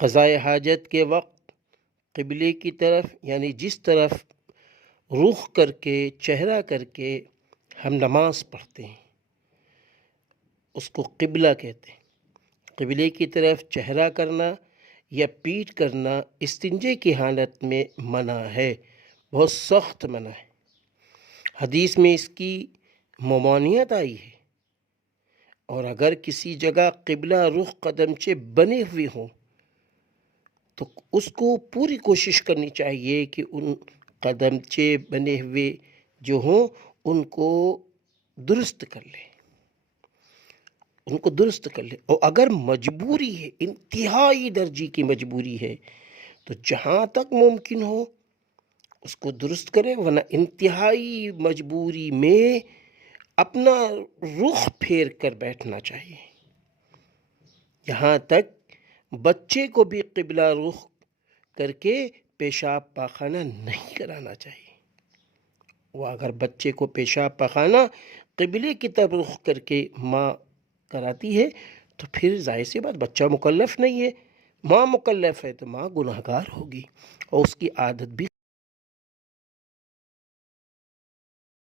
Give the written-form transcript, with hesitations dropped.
قضاء حاجت کے وقت قبلے کی طرف یعنی جس طرف رخ کر کے چہرہ کر کے ہم نماز پڑھتے ہیں اس کو قبلہ کہتے ہیں۔ قبلے کی طرف چہرہ کرنا یا پیٹھ کرنا استنجے کی حالت میں منع ہے، بہت سخت منع ہے۔ حدیث میں اس کی ممانعت آئی ہے، اور اگر کسی جگہ قبلہ رخ قدمچے بنے ہوئے ہوں تو اس کو پوری کوشش کرنی چاہیے کہ ان قدمچے بنے ہوئے جو ہوں ان کو درست کر لے، ان کو درست کر لے۔ اور اگر مجبوری ہے، انتہائی درجے کی مجبوری ہے، تو جہاں تک ممکن ہو اس کو درست کرے، ورنہ انتہائی مجبوری میں اپنا رخ پھیر کر بیٹھنا چاہیے۔ یہاں تک بچے کو بھی قبلہ رخ کر کے پیشاب پاخانہ نہیں کرانا چاہیے۔ وہ اگر بچے کو پیشاب پاخانہ قبلے کی طرف رخ کر کے ماں کراتی ہے تو پھر ظاہر سی بات بچہ مکلف نہیں ہے، ماں مکلف ہے تو ماں گناہگار ہوگی، اور اس کی عادت بھی